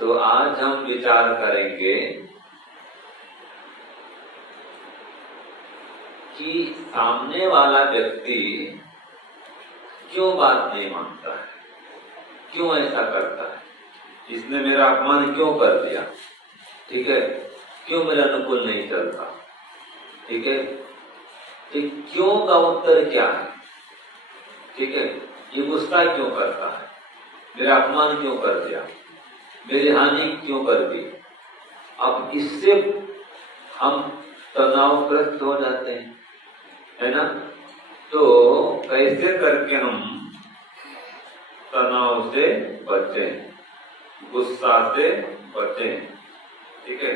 तो आज हम विचार करेंगे कि सामने वाला व्यक्ति क्यों बात नहीं मानता है, क्यों ऐसा करता है, इसने मेरा अपमान क्यों कर दिया, ठीक है, क्यों मेरा अनुकूल नहीं चलता, ठीक है, तो क्यों का उत्तर क्या है, ठीक है, ये गुस्सा क्यों करता है, मेरा अपमान क्यों कर दिया, मेरी हानि क्यों कर दी। अब इससे हम तनावग्रस्त हो जाते हैं, है ना। तो कैसे करके हम तनाव से बचें, गुस्सा से बचें, ठीक है,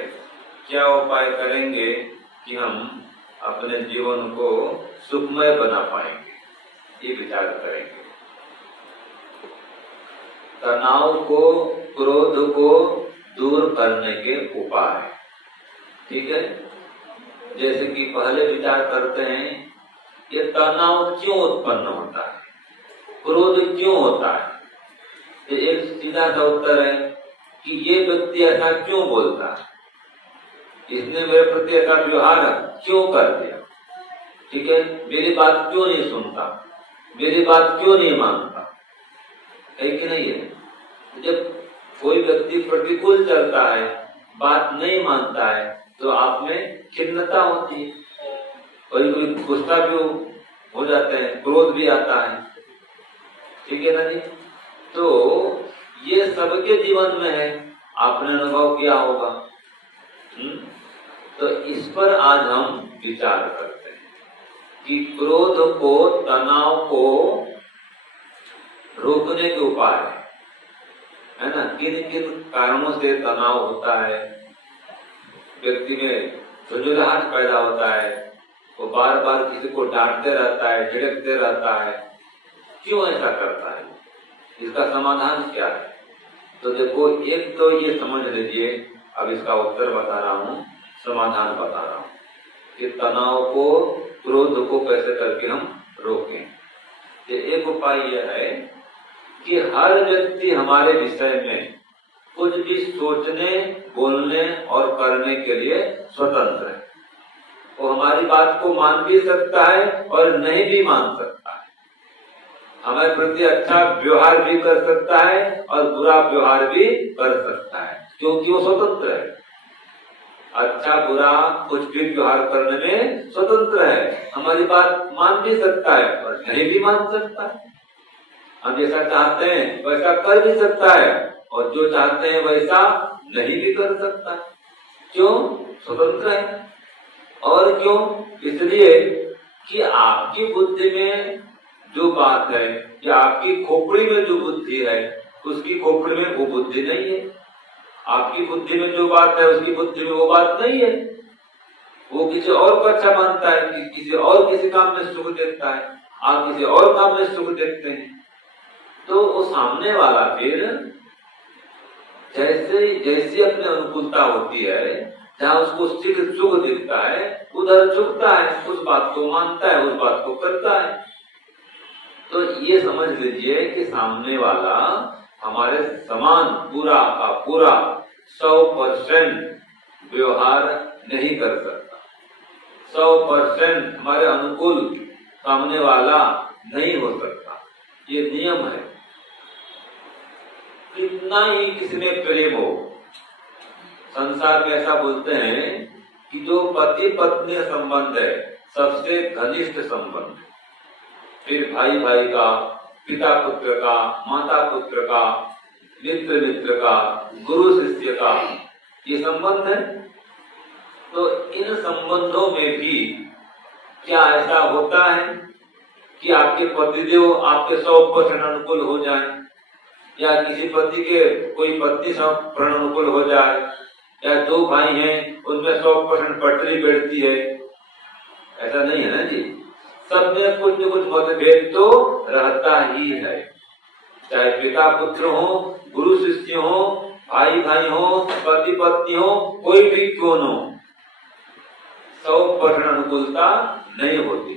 क्या उपाय करेंगे कि हम अपने जीवन को सुखमय बना पाएंगे, ये विचार करेंगे। तनाव को, क्रोध को दूर करने के उपाय, ठीक है। जैसे कि पहले विचार करते हैं ये तनाव क्यों उत्पन्न होता है, क्रोध क्यों होता है। तो एक सीधा सा उत्तर है कि ये व्यक्ति ऐसा क्यों बोलता है, इसने मेरे प्रति ऐसा व्यवहार क्यों कर दिया, ठीक है, मेरी बात क्यों नहीं सुनता, मेरी बात क्यों नहीं मानता, है कि नहीं है। जब कोई व्यक्ति प्रतिकूल चलता है, बात नहीं मानता है, तो आप में खिन्नता होती है, कोई कोई गुस्सा भी हो जाते हैं, क्रोध भी आता है, ठीक है ना जी। तो ये सबके जीवन में है, आपने अनुभव किया होगा। तो इस पर आज हम विचार करते हैं कि क्रोध को, तनाव को रोकने के उपाय है ना। किन किन कारणों से तनाव होता है, व्यक्ति में झुंझुलाहट पैदा होता है, वो बार बार किसी को डांटते रहता है, झिड़कते रहता है, क्यों ऐसा करता है, इसका समाधान क्या है। तो देखो, एक तो ये समझ लीजिए, अब इसका उत्तर बता रहा हूँ, समाधान बता रहा हूँ कि तनाव को, क्रोध को कैसे करके हम रोकें। ये एक उपाय यह है कि हर व्यक्ति हमारे विषय में कुछ भी सोचने, बोलने और करने के लिए स्वतंत्र है। वो हमारी बात को मान भी सकता है और नहीं भी मान सकता है, हमारे प्रति अच्छा व्यवहार भी कर सकता है और बुरा व्यवहार भी कर सकता है, क्योंकि वो स्वतंत्र है। अच्छा बुरा कुछ भी व्यवहार करने में स्वतंत्र है, हमारी बात मान भी सकता है और नहीं भी मान सकता है। हम जैसा चाहते हैं वैसा कर भी सकता है और जो चाहते हैं वैसा नहीं भी कर सकता। क्यों? स्वतंत्र है। और क्यों? इसलिए कि आपकी बुद्धि में जो बात है या आपकी खोपड़ी में जो बुद्धि है, उसकी खोपड़ी में वो बुद्धि नहीं है। आपकी बुद्धि में जो बात है उसकी बुद्धि में वो बात नहीं है। वो किसी और को अच्छा मानता है, किसी और किसी काम में सुख देखता है, आप किसी और काम में सुख देखते हैं। तो वो सामने वाला फिर जैसी अपनी अनुकूलता होती है, जहाँ उसको सुख दिखता है उधर झुकता है, उस बात को मानता है, उस बात को करता है। तो ये समझ लीजिए कि सामने वाला हमारे समान पूरा का पूरा 100% व्यवहार नहीं कर सकता, 100% हमारे अनुकूल सामने वाला नहीं हो सकता। ये नियम है। कितना ही किसी में प्रेम हो, संसार में ऐसा बोलते हैं कि जो पति पत्नी संबंध है सबसे घनिष्ठ संबंध, फिर भाई भाई का, पिता पुत्र का, माता पुत्र का, मित्र मित्र का, गुरु शिष्य का, ये संबंध है। तो इन संबंधों में भी क्या ऐसा होता है कि आपके पतिदेव आपके 100% अनुकूल हो जाए, या किसी पति के कोई पत्नी 100% अनुकूल हो जाए, या दो भाई हैं उनमें 100% पटरी बैठती है? ऐसा नहीं है ना जी। सब में कुछ न कुछ मतभेद तो रहता ही है, चाहे पिता पुत्र हो, गुरु शिष्य हो, भाई भाई हो, पति पत्नी हो, कोई भी क्यों हो, 100% अनुकूलता नहीं होती,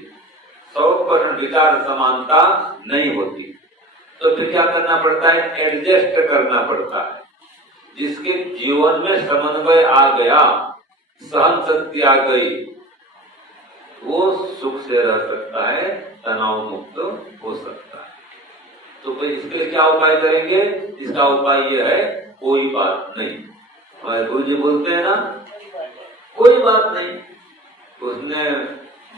100% विचार समानता नहीं होती। तो फिर क्या करना पड़ता है? एडजस्ट करना पड़ता है। जिसके जीवन में समन्वय आ गया, सहन शक्ति आ गई, वो सुख से रह सकता है, तनाव मुक्त हो सकता है। तो भाई इसके लिए क्या उपाय करेंगे? इसका उपाय ये है, कोई बात नहीं। हमारे गुरु जी बोलते हैं ना, कोई बात नहीं। उसने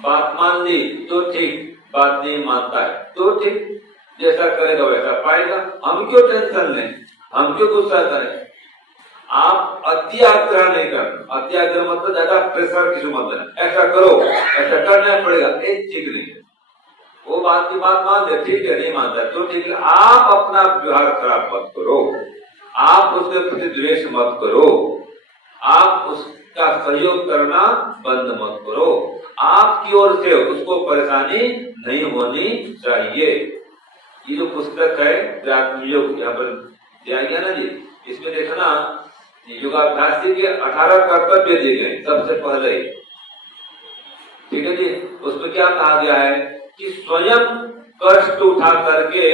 बात मान ली तो ठीक, बात नहीं मानता है तो ठीक, जैसा करेगा वैसा पाएगा। हम क्यों टेंशन लें, हम क्यों गुस्सा करें? आप अति आग्रह नहीं करना। अति आग्रह मतलब ज्यादा प्रेशर किसी मत, ऐसा करो, ऐसा करना पड़ेगा, एक ठीक नहीं है। वो बात की बात मान ले, ठीक है, नहीं मानता तो ठीक है। आप अपना व्यवहार खराब मत करो, आप उसके प्रति द्वेष मत करो, आप उसका सहयोग करना बंद मत करो। आपकी ओर से उसको परेशानी नहीं होनी चाहिए। ये जो पुस्तक है योग, यहाँ पर दिया गया ना जी, इसमें देखना योगाभ्यास के 18 कर्तव्य दिए गए सबसे पहले, ठीक है जी। उसमें क्या कहा गया है कि स्वयं कष्ट उठा करके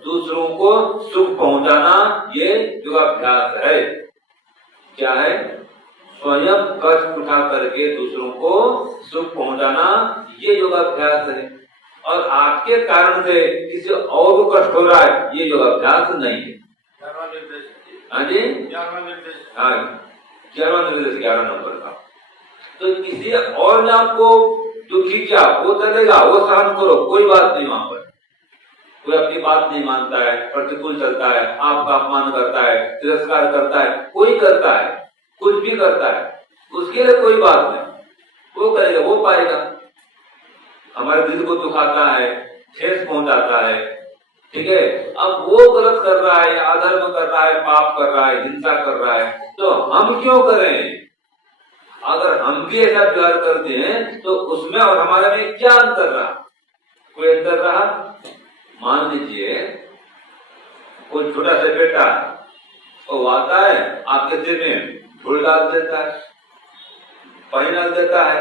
दूसरों को सुख पहुंचाना, ये योगाभ्यास है। क्या है? स्वयं कष्ट उठा करके दूसरों को सुख पहुंचाना, ये योगाभ्यास है। और आपके कारण से किसी और को कष्ट हो रहा है, ये योगाभ्यास नहीं है। हाँ जी, 11वां निर्देश 11 नंबर का। तो किसी और ने आपको दुखी किया, वो चलेगा, वो सहन करो, कोई बात नहीं। वहां पर कोई अपनी बात नहीं मानता है, प्रतिकूल चलता है, आपका अपमान करता है, तिरस्कार करता है, कोई करता है, कुछ भी करता है, उसके लिए कोई बात नहीं, वो करेगा, वो पाएगा। हमारे दिल को दुखाता है, ठेस पहुंचाता है, ठीक है, अब वो गलत कर रहा है, अधर्म कर रहा है, पाप कर रहा है, हिंसा कर रहा है, तो हम क्यों करें? अगर हम भी ऐसा व्यवहार करते हैं तो उसमें और हमारे में क्या अंतर रहा? कोई अंतर रहा? मान लीजिए कोई छोटा सा बेटा है, वो आता है आपके सिर में धूल डाल देता है, पानी डाल देता है,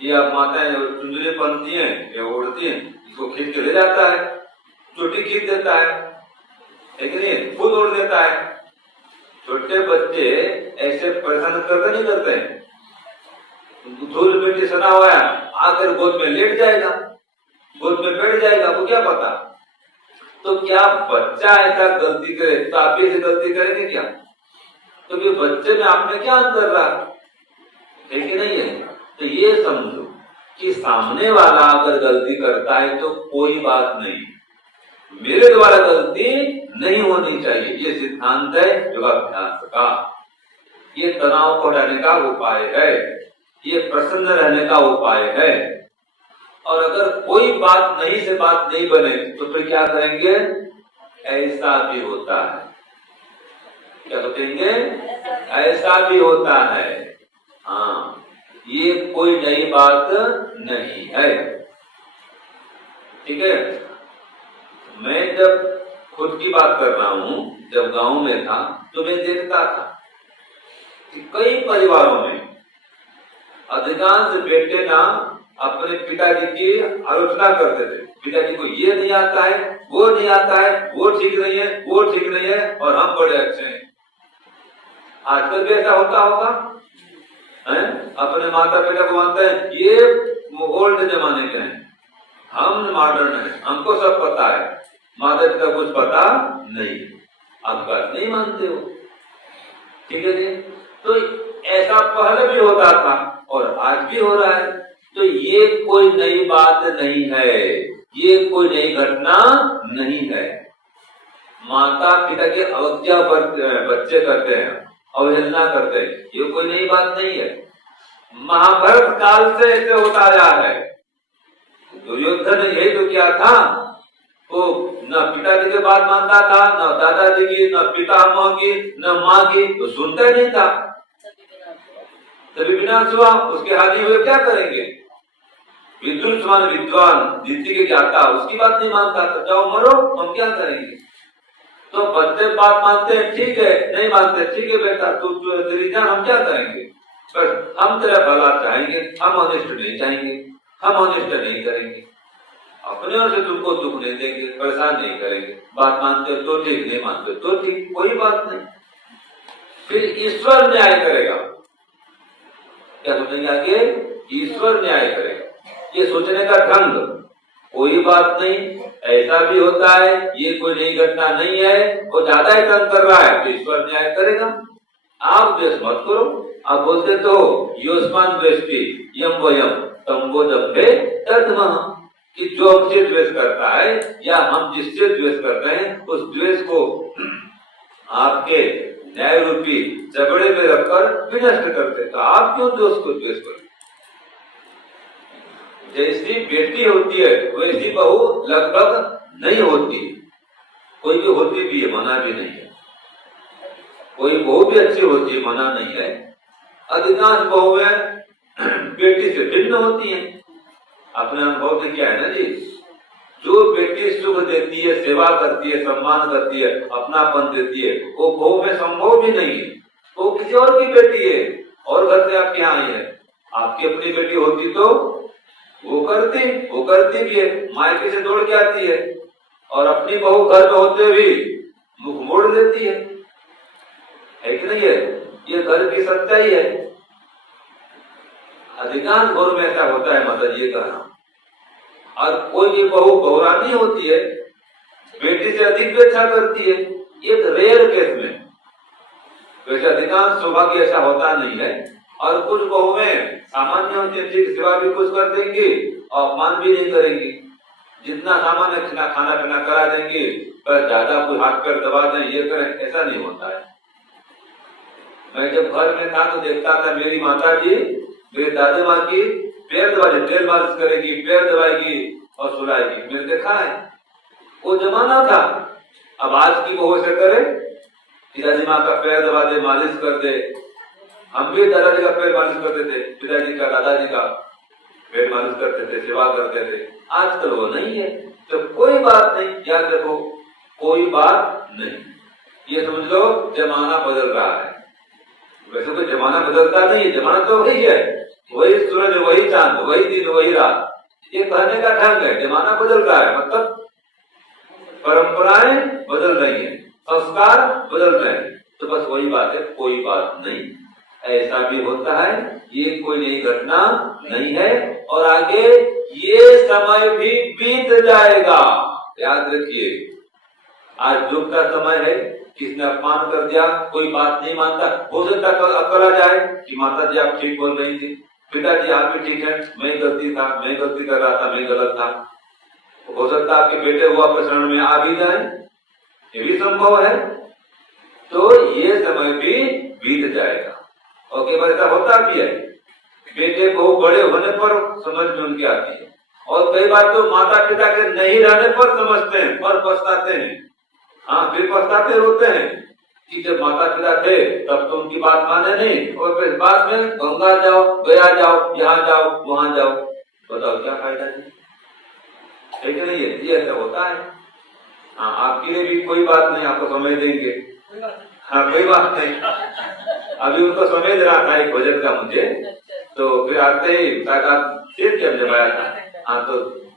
ये आप माताएं चुंदरी पहनती हैं या ओढ़ती हैं, इसको खींच के ले जाता है, चोटी खींच देता है, लेकिन खुद ओढ़ देता है। छोटे बच्चे ऐसे परेशान करते नहीं करते हैं? धूल मिट्टी सना हुआ है, आकर गोद में लेट जाएगा, गोद में बैठ जाएगा, वो क्या पता। तो क्या बच्चा ऐसा गलती करे तो आप भी ऐसे गलती करेंगे क्या? तो फिर बच्चे में आप में क्या अंतर रहा है कि नहीं है? तो ये समझो कि सामने वाला अगर गलती करता है तो कोई बात नहीं, मेरे द्वारा गलती नहीं होनी चाहिए, ये सिद्धांत है योगाभ्यास का। ये तनाव को हटाने का उपाय है, ये प्रसन्न रहने का उपाय है। और अगर कोई बात नहीं से बात नहीं बने तो फिर क्या करेंगे? ऐसा भी होता है, क्या कहेंगे? ऐसा भी होता है। हाँ, ये कोई नई बात नहीं है, ठीक है। मैं जब खुद की बात कर रहा हूँ, जब गांव में था तो मैं देखता था कि कई परिवारों में अधिकांश बेटे ना अपने पिताजी की आलोचना करते थे। पिताजी को ये नहीं आता है, वो नहीं आता है, वो ठीक नहीं है, वो ठीक नहीं है, और हम बड़े अच्छे हैं। आजकल भी ऐसा होता होगा, अपने माता पिता को मानते हैं ये ओल्ड जमाने के हैं, हम मॉडर्न हैं, हमको सब पता है, माता पिता कुछ पता नहीं, आप बात नहीं मानते हो, ठीक है जी। तो ऐसा पहले भी होता था और आज भी हो रहा है। तो ये कोई नई बात नहीं है, ये कोई नई घटना नहीं है। माता पिता की अवज्ञा बच्चे करते हैं, अवहेलना करते हैं, ये कोई नई बात नहीं है। महाभारत काल से ऐसे होता आया है। दुर्योधन ने यही तो किया था, वो न पिताजी की बात मानता था, न दादाजी की, न पितामह की, न माँ की, तो सुनता नहीं था, तभी विनाश हुआ। उसके हानि हुए, क्या करेंगे? विद्युत समान विद्वान, नीति के ज्ञाता, उसकी बात नहीं मानता था, जाओ मरो, हम क्या करेंगे? तो बच्चे बात मानते हैं, ठीक है, नहीं मानते, ठीक है बेटा तू तेरी जान, हम क्या करेंगे? बस हम तेरा भला चाहेंगे, हम अनिष्ट नहीं चाहेंगे, हम अनिष्ट नहीं करेंगे, अपने ओर से तुमको दुख नहीं देंगे, परेशान नहीं करेंगे। बात मानते हो तो ठीक, नहीं मानते तो ठीक, कोई बात नहीं। फिर ईश्वर न्याय करेगा। क्या सोचेंगे आगे? ईश्वर न्याय करेगा। ये सोचने का ढंग, कोई बात नहीं, ऐसा भी होता है, ये कोई नई घटना नहीं है, वो ज्यादा ही तंग कर रहा है तो ईश्वर न्याय करेगा। आप द्वेष मत करो। आप बोलते तो योस्मान द्वेष्टि यम वयम तम्बो दम्भे तद्मः, कि जो हमसे द्वेष करता है या हम जिससे द्वेष करते हैं उस द्वेष को आपके न्याय रूपी जबड़े में रखकर विनष्ट करते, तो आप क्यों दोष को द्वेष करते? जैसी बेटी होती है वैसी बहू लगभग नहीं होती, कोई भी होती भी है, मना भी नहीं है, कोई बहू भी अच्छी होती है, मना नहीं है। अधिकांश बहुएं बेटी से भिन्न होती हैं। अपने अनुभव से क्या है ना जी, जो बेटी सुख देती है, सेवा करती है, सम्मान करती है, अपनापन देती है, वो बहू में संभव भी नहीं है। वो किसी और की बेटी है और घर से आपके यहाँ आई है, आपकी अपनी बेटी होती तो वो करती भी है, मायके से दौड़ के आती है, और अपनी बहू घर में होते भी मुख मोड़ लेती है कि नहीं है? ये घर की सच्चाई है। अधिकांश घरों में ऐसा होता है, मतलब ये कहना। और कोई भी बहू बहुरानी होती है, बेटी से अधिक इच्छा करती है, एक रेयर केस में, वैसे अधिकांश सौभाग्य ऐसा होता नहीं है। और कुछ बहुएं सामान्य होती है, ठीक सेवा भी कुछ कर देंगी और अपमान भी नहीं करेंगी, जितना सामान्य खाना पीना करा देंगी, पर ज्यादा कोई हाथ पैर दबा दें, ये करें, ऐसा नहीं होता है। मैं जब घर में था तो देखता था मेरी माता जी मेरी दादी माँ की पैर दबाएगी, तेल मालिश करेगी, पैर दबाएगी और सुलाएगी, मैंने देखा है। वो जमाना था। अब आज की बहू से करे कि दादी माँ का पैर दबा दे, मालिश कर दे। हम भी दादाजी का पैर मालिश करते थे, पिताजी का, दादाजी का पैर मालिश करते थे, सेवा करते थे। आजकल वो नहीं है, तो कोई बात नहीं, याद रखो, कोई बात नहीं। ये समझ लो जमाना बदल रहा है। वैसे तो जमाना बदलता नहीं, जमाना तो वही है, वही सूरज, वही चांद, वही दिन, वही रात। ये कहने का ढंग है, जमाना बदल रहा है, मतलब परंपराएं बदल रही है, संस्कार बदल रहे हैं, तो बस वही बात है, कोई बात नहीं। ऐसा भी होता है, ये कोई नई घटना नहीं है। और आगे ये समय भी बीत जाएगा, याद रखिए। आज दुख का समय है, किसने अपमान कर दिया, कोई बात नहीं मानता, हो सकता अकल आ जाए कि माता जी आप ठीक बोल रही थी, पिताजी आप भी ठीक है, मैं गलती था, मैं गलती कर रहा था, मैं गलत था। हो सकता आपके बेटे हुआ प्रसन्न में आ भी जाए, ये भी संभव है। तो ये समय भी बीत जाएगा। और कई बार ऐसा होता भी है, बेटे को बड़े होने पर समझ में उनकी आती है, और कई बार तो माता पिता के नहीं रहने पर समझते हैं और पछताते हैं। हाँ, फिर पछताते रोते हैं कि जब माता पिता थे तब तो उनकी बात माने नहीं, और फिर बाद में गंगा जाओ, गया जाओ, यहाँ जाओ, वहां जाओ, बताओ क्या फायदा है कि नहीं है? ये ऐसा होता है। हाँ, आपके लिए भी कोई बात नहीं, आपको समय देंगे। हाँ, कोई बात नहीं। अभी उनको समय दे रहा था एक भजन का मुझे, तो फिर आते ही शायद आप सिर जब आया था, हाँ, तो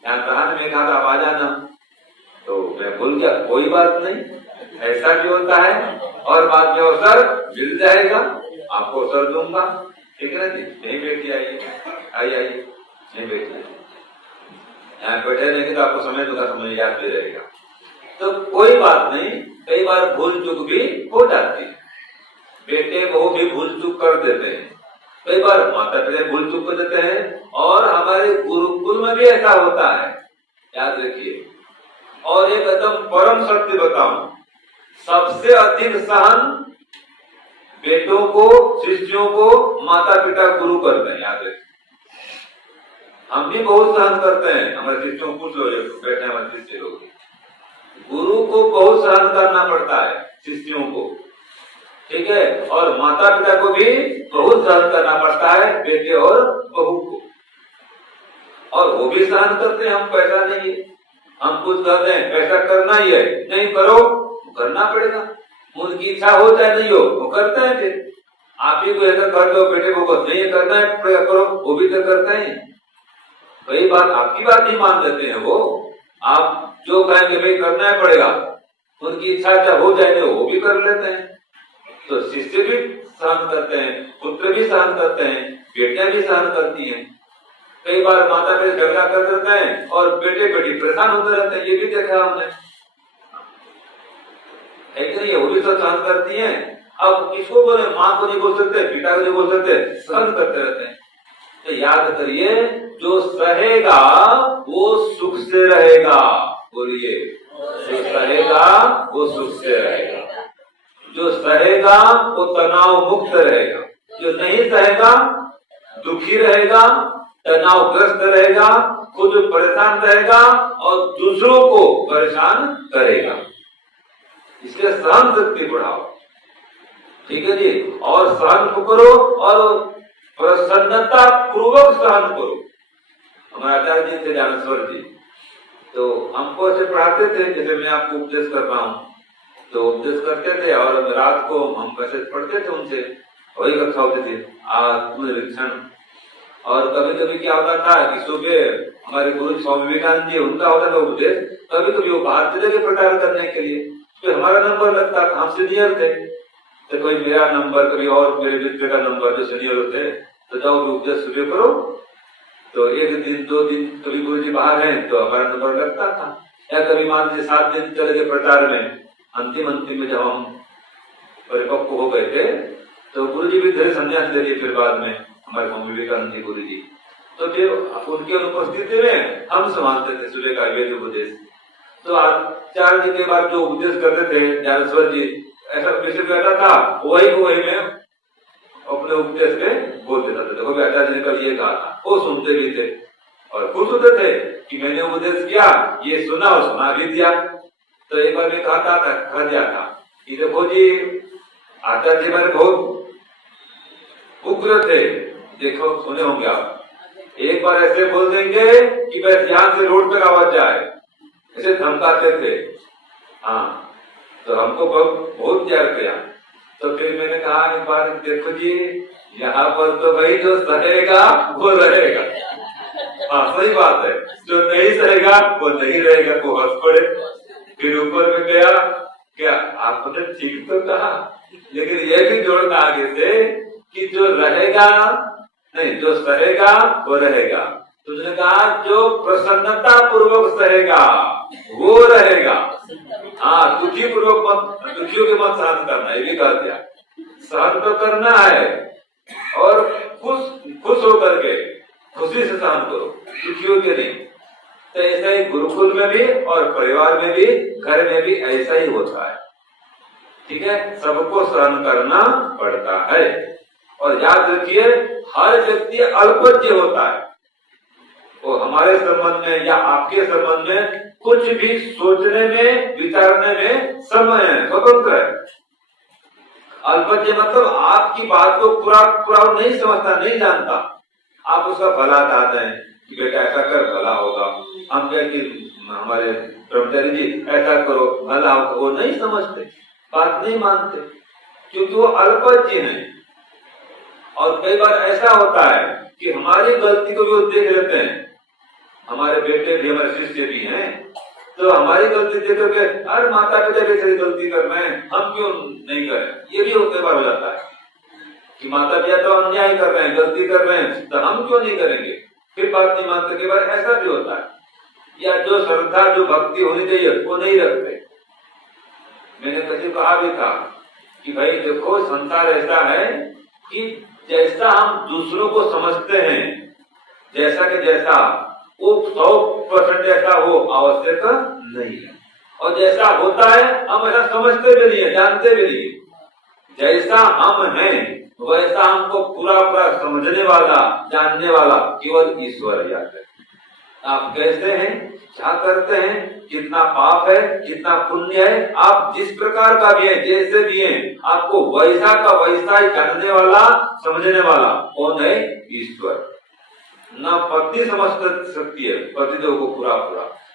यहाँ कहा में कहा आप आ जाना, तो मैं भूल गया। कोई बात नहीं, ऐसा भी होता है, और बाद में अवसर मिल जाएगा, आपको अवसर दूंगा, ठीक है ना जी? नहीं बेटी आई नहीं बेटी, यहाँ बैठे रहेंगे तो आपको समय दूंगा, समय याद भी रहेगा। तो कोई बात नहीं, कई बार भूल चूक भी हो जाती है, बेटे बहू भी भूल चूक कर देते हैं, कई बार माता पिता भूल चूक कर देते हैं, और हमारे गुरुकुल में भी ऐसा होता है, याद रखिए। और एक एकदम परम सत्य बताऊं, सबसे अधिक सहन बेटों को, शिष्यों को माता पिता गुरु करते हैं, याद रखिए। हम भी बहुत सहन करते हैं, हमारे शिष्यों को पूछ लो, बैठे हमारे शिष्य लोग, गुरु को बहुत सहन करना पड़ता है, शिष्यों को, ठीक है। और माता पिता को भी बहुत सहन करना पड़ता है, बेटे और बहू को, और वो भी सहन करते हैं। हम पैसा नहीं है, हम कुछ कर दें, पैसा करना ही है, नहीं करो करना पड़ेगा, उनकी इच्छा हो चाहे नहीं हो, वो करते हैं। फिर आप ही को ऐसा कर दो, बेटे को नहीं करना है पड़ेगा, करो, वो भी तो करते हैं। कई बात आपकी बात नहीं मान लेते हैं, वो आप जो कहेंगे भाई करना है पड़ेगा, उनकी इच्छा चाहे हो जाए नहीं, वो भी कर लेते हैं। तो शिष्य भी सहन करते हैं, पुत्र भी सहन करते हैं, बेटियां भी सहन करती हैं। कई बार माता पिता झगड़ा कर देते हैं और बेटे बेटी परेशान होते रहते हैं, ये भी देखा हमने, है कि नहीं? वो भी तो सहन करती हैं। अब किसको बोले? माँ को नहीं बोल सकते, पिता को नहीं बोल सकते, सहन करते रहते हैं। तो याद करिए, जो सहेगा वो सुख से रहेगा। बोलिए, जो सहेगा वो सुख से रहेगा, जो सहेगा वो तनाव मुक्त रहेगा, जो नहीं सहेगा दुखी रहेगा, तनावग्रस्त रहेगा, खुद परेशान रहेगा और दूसरों को परेशान करेगा। इसलिए सहन शक्ति बढ़ाओ, ठीक है जी। और सहन करो और प्रसन्नता पूर्वक सहन करो। हमारे आचार्य जी थे ज्ञानेश्वर जी, तो हमको ऐसे पढ़ाते थे जैसे मैं आपको उपदेश कर रहा हूँ, तो उपदेश करते थे और रात को हम मैसेज पढ़ते थे उनसे, वही कक्षा होती थी आत्मनिरीक्षण। और कभी कभी क्या होता था कि सुबह हमारे गुरु स्वामी विवेकानंद जी, उनका होता था उपदेश, कभी कभी वो बाहर चले गए प्रचार करने के लिए, तो हमारा नंबर लगता था, हम सीनियर थे, तो कोई मेरा नंबर, कभी और मेरे मित्र का नंबर जो सीनियर होते, तो जाओ उपदेश सुबह करो। तो एक दिन 2 दिन कभी गुरु जी बाहर हैं तो हमारा नंबर लगता था, या कभी मान लीजिए 7 दिन चले गए प्रचार में, अंतिम में जब हम परिपक्व हो गए थे तो गुरु जी भी धीरे संन्यास ले लिए फिर बाद में, हमारे स्वामी विवेकानंद जी गुरु जी। तो फिर उनकी अनुपस्थिति में हम संभालते थे सुबह का वेद उपदेश। तो आचार्य जी के बाद जो उपदेश करते थे ज्ञानेश्वर जी, ऐसा विषय कहता था वही मैं अपने उपदेश में बोल देता था, देखो आचार्य ने कल ये कहा था, वो सुनते भी थे और खुश होते थे कि मैंने उपदेश किया, ये सुना और सुना भी दिया। तो एक बार मैं कह दिया था कि देखो जी आचार्य जी मेरे बहुत उग्र थे, देखो सुने होंगे आप, एक बार ऐसे बोल देंगे कि बस यहाँ से रोड पर आवाज जाए, ऐसे धमकाते थे। हाँ, तो हमको बहुत प्यार किया। तो फिर मैंने कहा एक बार, देखो जी यहाँ पर तो भाई जो सहेगा वो रहेगा। हाँ सही बात है, जो नहीं सहेगा वो नहीं रहेगा, वो हंस पड़े। फिर ऊपर में गया, क्या आपने ठीक तो कहा, लेकिन ये भी जोड़ना आगे से कि जो रहेगा नहीं, जो सहेगा वो रहेगा। तो उसने कहा जो प्रसन्नता पूर्वक सहेगा वो रहेगा। हाँ, दुखी पूर्वक मत, दुखियों के मत सहन करना, ये भी कह दिया। सहन तो करना है और खुश होकर के खुशी से सहन करो, दुखियों के नहीं। तो ऐसा ही गुरुकुल में भी और परिवार में भी, घर में भी ऐसा ही होता है, ठीक है। सबको सहन करना पड़ता है। और याद रखिए, हर व्यक्ति अल्पज्ञ होता है, वो हमारे संबंध में या आपके संबंध में कुछ भी सोचने में, विचारने में समय है, स्वतंत्र है। अल्पज्ञ मतलब आपकी बात को पूरा नहीं समझता, नहीं जानता, आप उसका भला चाहते हैं कि बेटा ऐसा कर भला होगा, हम क्या कि हमारे ब्रह्मचारी जी ऐसा करो भला होगा, वो नहीं समझते, बात नहीं मानते, क्योंकि वो अल्पज्ञ हैं। और कई बार ऐसा होता है कि हमारी गलती को भी वो देख लेते हैं, हमारे बेटे भी, हमारे शिष्य भी हैं, तो हमारी गलती देख करके अरे माता पिता भी ऐसी गलती कर रहे हैं, हम क्यों नहीं करें, ये भी कई बार हो जाता है कि माता पिता तो अन्याय कर रहे हैं, गलती कर रहे हैं, तो हम क्यों नहीं करेंगे, फिर बात नहीं मानते। कई बार ऐसा भी होता है, या जो श्रद्धा जो भक्ति होनी चाहिए वो नहीं रखते। मैंने कभी कहा भी था कि भाई देखो, संसार ऐसा है कि जैसा हम दूसरों को समझते हैं, जैसा कि जैसा वो 100% ऐसा हो आवश्यक नहीं है, और जैसा होता है हम ऐसा समझते भी नहीं है, जानते भी नहीं। जैसा हम हैं वैसा हमको पूरा समझने वाला, जानने वाला केवल ईश्वर याद है। आप कैसे हैं, क्या करते हैं, कितना पाप है, कितना पुण्य है, आप जिस प्रकार का भी है, जैसे भी हैं, आपको वैसा का वैसा ही जानने वाला, समझने वाला कौन है? ईश्वर। न पत्नी समझ सकती है पतिदेव को पूरा,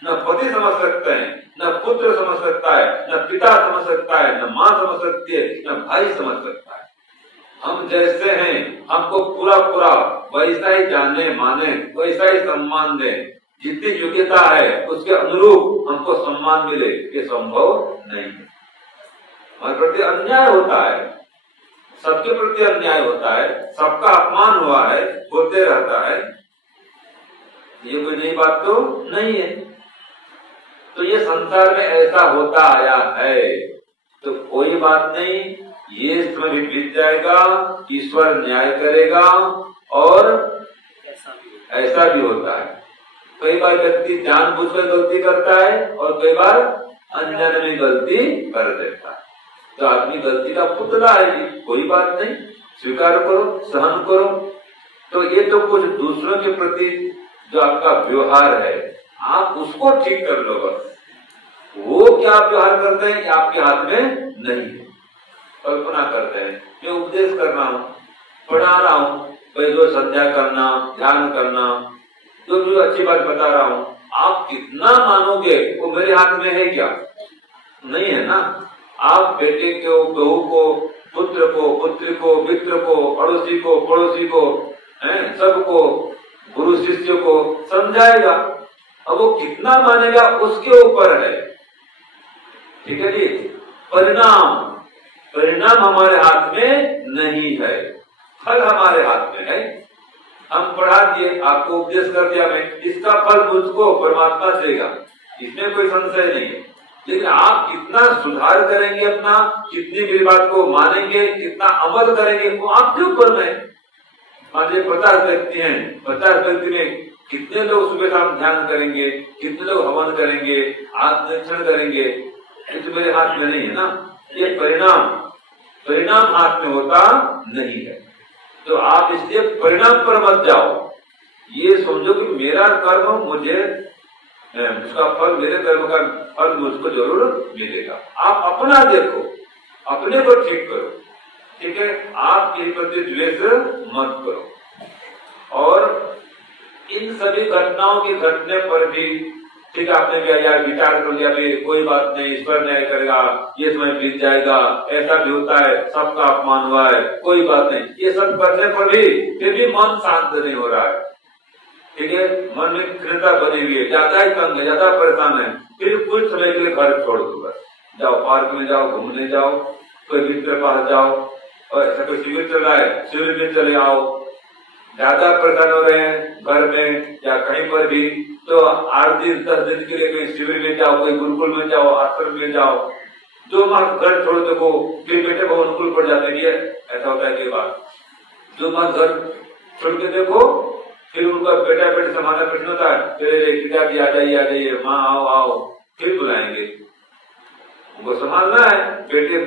न पति समझ सकते हैं, न पुत्र समझ सकता है, न पिता समझ सकता है, न माँ समझ सकती है, न भाई समझ सकता है। हम जैसे हैं हमको पूरा वैसा ही जाने माने, वैसा ही सम्मान दें, जितनी योग्यता है उसके अनुरूप हमको सम्मान मिले, ये संभव नहीं है। हमारे प्रति अन्याय होता है, सबके प्रति अन्याय होता है, सबका अपमान हुआ है, होते रहता है, ये कोई नई बात तो नहीं है। तो ये संसार में ऐसा होता आया है, तो कोई बात नहीं, ये समय भी बीत जाएगा, ईश्वर न्याय करेगा। और ऐसा भी होता है, कई बार व्यक्ति जानबूझकर गलती करता है और कई बार अनजाने में गलती कर देता है। तो आदमी गलती का पुतला है, कोई बात नहीं, स्वीकार करो, सहन करो। तो ये तो कुछ दूसरों के प्रति जो आपका व्यवहार है, आप उसको ठीक कर लो बस। वो क्या व्यवहार करते हैं आपके हाथ में नहीं है। कल्पना करते हैं, मैं उपदेश कर रहा हूँ, पढ़ा रहा हूँ, भाई जो संध्या करना, ध्यान करना, जो भी अच्छी बात बता रहा हूँ, आप कितना मानोगे वो मेरे हाथ में है क्या? नहीं है ना। आप बेटे को, बहू को, पुत्र को, पुत्री को, मित्र को, अड़ोसी को, पड़ोसी को, सबको, गुरु शिष्य को समझाएगा। अब वो कितना मानेगा उसके ऊपर है, ठीक है जी। परिणाम हमारे हाथ में नहीं है, फल हमारे हाथ में है। हम पढ़ा दिए, आपको उपदेश कर दिया मैं, इसका फल मुझको परमात्मा देगा, इसमें कोई संशय नहीं है। लेकिन आप कितना सुधार करेंगे अपना, कितनी मेरी बात को मानेंगे, कितना अमल करेंगे, वो आपके ऊपर में। मान लीजिए 50 व्यक्ति हैं, 50 व्यक्ति में कितने लोग सुबह शाम ध्यान करेंगे, कितने लोग हवन करेंगे, आत्मनिरीक्षण करेंगे, ये तो मेरे हाथ में नहीं है ना। ये परिणाम हाथ में होता नहीं है। तो आप इसलिए परिणाम पर मत जाओ, ये समझो कि मेरा कर्म मुझे, उसका फल, मेरे कर्म का फल मुझको जरूर मिलेगा। आप अपना देखो, अपने को ठीक करो, ठीक है। आप किसी प्रति द्वेष मत करो। और इन सभी घटनाओं के घटने पर भी, ठीक है, आपने भी यार विचार कर लिया, कोई बात नहीं, ईश्वर न्याय करेगा, ये समय बीत जाएगा, ऐसा भी होता है, सबका अपमान हुआ है, कोई बात नहीं, ये सब करने पर भी फिर भी मन शांत नहीं हो रहा है, ठीक है। मन में खिन्नता बनी हुई है, ज्यादा ही तंग है, ज्यादा परेशान है, फिर कुछ समय के लिए घर छोड़ दो, बस जाओ पार्क में जाओ, घूमने जाओ, कोई मित्र के पास जाओ, और ऐसा कोई शिविर चल रहा है, शिविर में चले आओ। ज्यादा परेशान हो रहे हैं घर में या कहीं पर भी, तो 8 दिन 10 दिन के लिए कोई शिविर में जाओ, कोई गुरुकुल में जाओ, आश्रम में जाओ। जो माँ घर छोड़ देखो, फिर बेटे बहुत अनुकूल पड़ जाते हैं, ऐसा होता है कई बार। जो माँ घर छोड़ के देखो, फिर उनका बेटा बेटे संभालना कठिन होता है, पिताजी आ जाइए, माँ आओ आओ, फिर बुलाएंगे, उनको संभालना है बेटे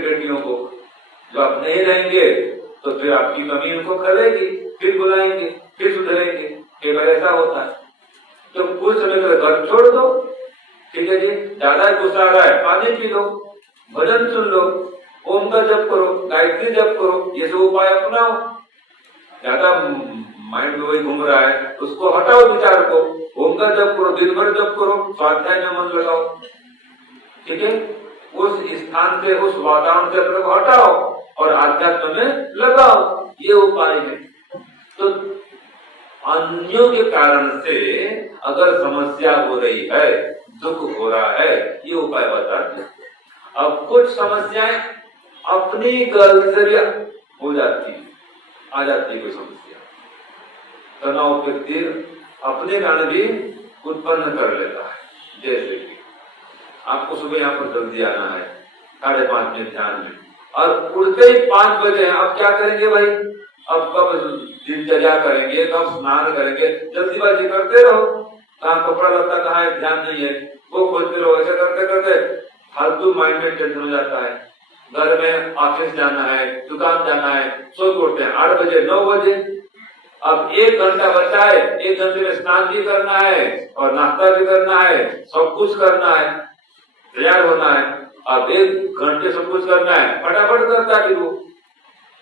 बेटियों को। जो आप नहीं रहेंगे तो फिर आपकी कमी उनको खलेगी, फिर बुलाएंगे, फिर सुधरेंगे, कई बार ऐसा होता है। तो कुछ समय तक घर छोड़ दो, ठीक है जी। ज्यादा गुस्सा आ रहा है, पानी पी लो, भजन सुन लो, ओम का जप करो, गायत्री जप करो, ये सब उपाय अपनाओ। ज्यादा माइंड में वही घूम रहा है, उसको हटाओ विचार को, ओम का जप करो, दिन भर जप करो, स्वाध्याय में मन लगाओ, ठीक है। उस स्थान से, उस वातावरण से अपने को हटाओ और आध्यात्म में लगाओ, ये उपाय है। तो अन्यों के कारण से अगर समस्या हो रही है, दुख हो रहा है, ये उपाय बताते हैं। अब कुछ समस्याएं अपनी गलती हो जाती, आ जाती है कोई समस्या, तनाव व्यक्ति अपने कारण भी उत्पन्न कर लेता है। जैसे कि आपको सुबह यहाँ पर जल्दी आना है, 5:30 मिनट ध्यान में, और उड़ते ही 5 बजे, अब क्या करेंगे भाई? अब कब दिनचर्या करेंगे, कब स्नान करेंगे, जल्दीबाजी करते रहो, कहाँ कपड़ा लत्ता कहाँ है, ध्यान नहीं है, वो खोजते रहो। ऐसा करते करते फालतू माइंड में टेंशन हो जाता है। घर में ऑफिस जाना है, दुकान जाना है, सो उठते हैं 8 बजे 9 बजे। अब 1 घंटा बचा है, 1 घंटे में स्नान भी करना है और नाश्ता भी करना है, सब कुछ करना है, तैयार होना है। अब 1 घंटे सब कुछ करना है, फटाफट करता है वो,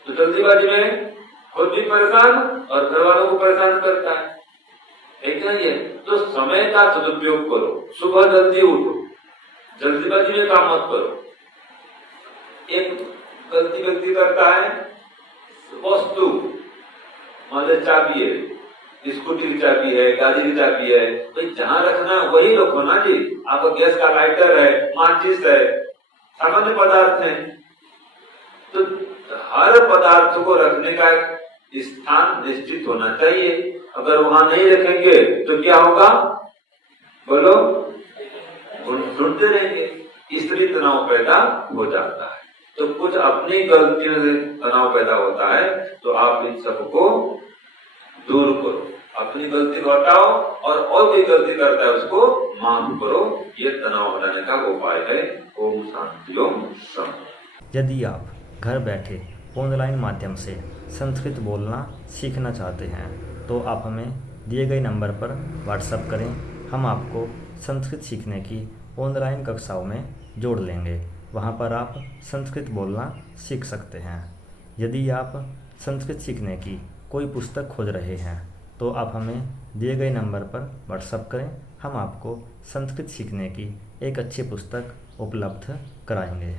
तो जल्दीबाजी में खुद भी परेशान और घर वालों को परेशान करता है, ठीक है ये। तो समय का सदुपयोग करो, सुबह जल्दी उठो, जल्दीबाजी में काम मत करो। एक गलती व्यक्ति करता है, वस्तु मतलब चाबी है, स्कूटी की चाबी है, गाड़ी की चाबी है, तो जहां रखना है वही रखो ना जी। आपका गैस का लाइटर है, माचिस है, सामान्य पदार्थ है, तो हर पदार्थ को रखने का एक स्थान निश्चित होना चाहिए। अगर वहां नहीं रखेंगे तो क्या होगा, बोलो, ढूंढते रहेंगे, इसलिए तनाव पैदा हो जाता है। तो कुछ अपनी गलतियों से तनाव पैदा होता है, तो आप इन सबको दूर करो, अपनी गलती को हटाओ और कोई गलती करता है उसको माफ करो। ये तनाव हटाने का उपाय है। ओम शांति ओम शांति। यदि आप घर बैठे ऑनलाइन माध्यम से संस्कृत बोलना सीखना चाहते हैं तो आप हमें दिए गए नंबर पर व्हाट्सएप करें। हम आपको संस्कृत सीखने की ऑनलाइन कक्षाओं में जोड़ लेंगे। वहां पर आप संस्कृत बोलना सीख सकते हैं। यदि आप संस्कृत सीखने की कोई पुस्तक खोज रहे हैं तो आप हमें दिए गए नंबर पर व्हाट्सएप करें। हम आपको संस्कृत सीखने की एक अच्छी पुस्तक उपलब्ध कराएंगे।